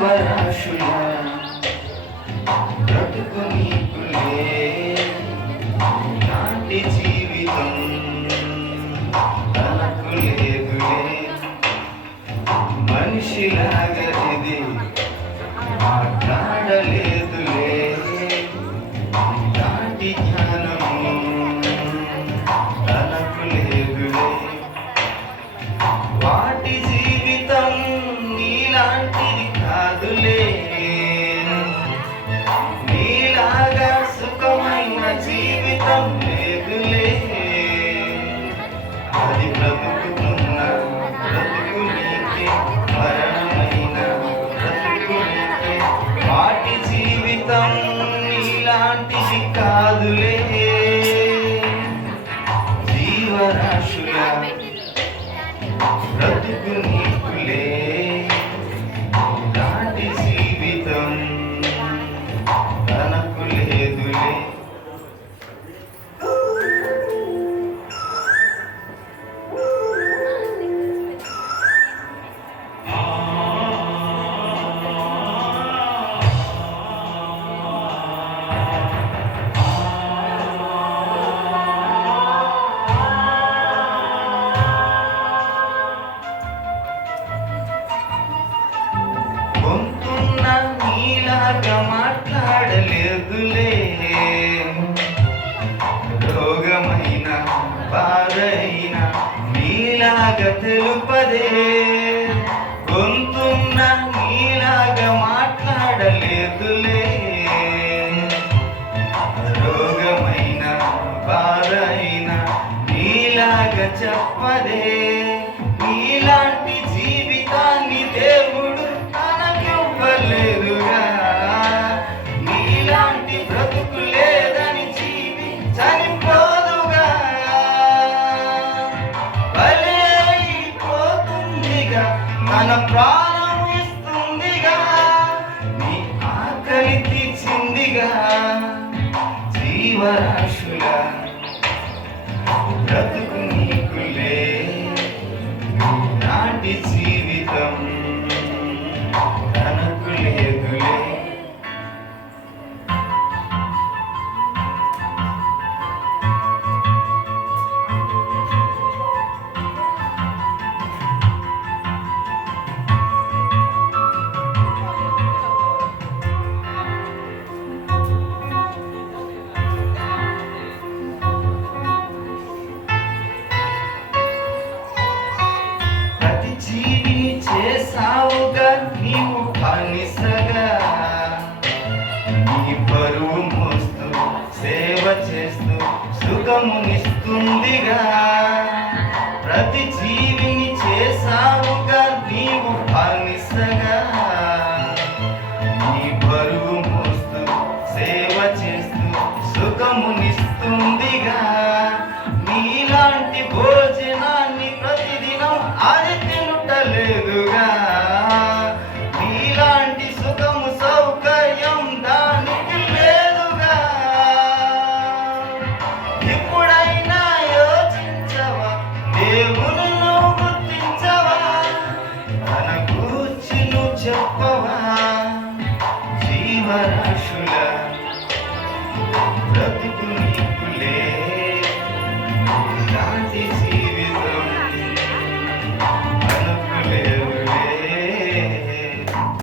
జీవరాశుల బ్రతుకు నీకులే నాటి జీవితం తనకు లేదులే మనిషిలాగా ఇది మాట్లాడలేదులే నాటి జ్ఞానము తనకు లేదులే వాటి జీవితం నీలాంటిది కాదులే నీలాగా సుఖమైన జీవితం లేదులే అది బ్రతుకుతున్న బ్రతుకు నీకే మరణమైన బ్రతుకు నీకే వాటి జీవితం నీలాంటిది కాదులే జీవరాశుల బ్రతుకు నీకులే నాటి జీవితం తనకు లేదులే గొంతున్న నీలాగా మాట్లాడలేదులే రోగమైన బాధైన నీలాగా తెలుపదే గొంతున్న నీలాగా మాట్లాడలేదులే రోగమైన బాధైన నీలాగా చెప్పదే నీలాంటి జీవితాన్ని దేవుడు తనకివ్వలేదుగా నీలాంటి బ్రతుకు లేదని జీవి చనిపోదుగా బలైపోతుందిగా తన ప్రాణం ఇస్తుందిగా నీ ఆకలి తీర్చిందిగా జీవరాశుల బ్రతుకు నీకులే నాటి జీవితం తనకు లేదులే ప్రతి జీవిని చేసావుగా నీవు బానిసగా నీ బరువు మోస్తూ సేవ చేస్తూ సుఖమునిస్తుందిగా ప్రతి జీవిని చేసావుగా నీవు బానిసగా నీ బరువు మోస్తూ సేవ చేస్తూ సుఖమునిస్తుందిగా నీలాంటి భోజనాన్ని ప్రతిదినం అది తినుటలేదుగా నీలాంటి సుఖము సౌకర్యం దానికి లేదుగా ఎప్పుడైనా యోచించవా దేవుని నువ్వు గుర్తించవా తన గూర్చి నువ్వు చెప్పవా జీవరాశుల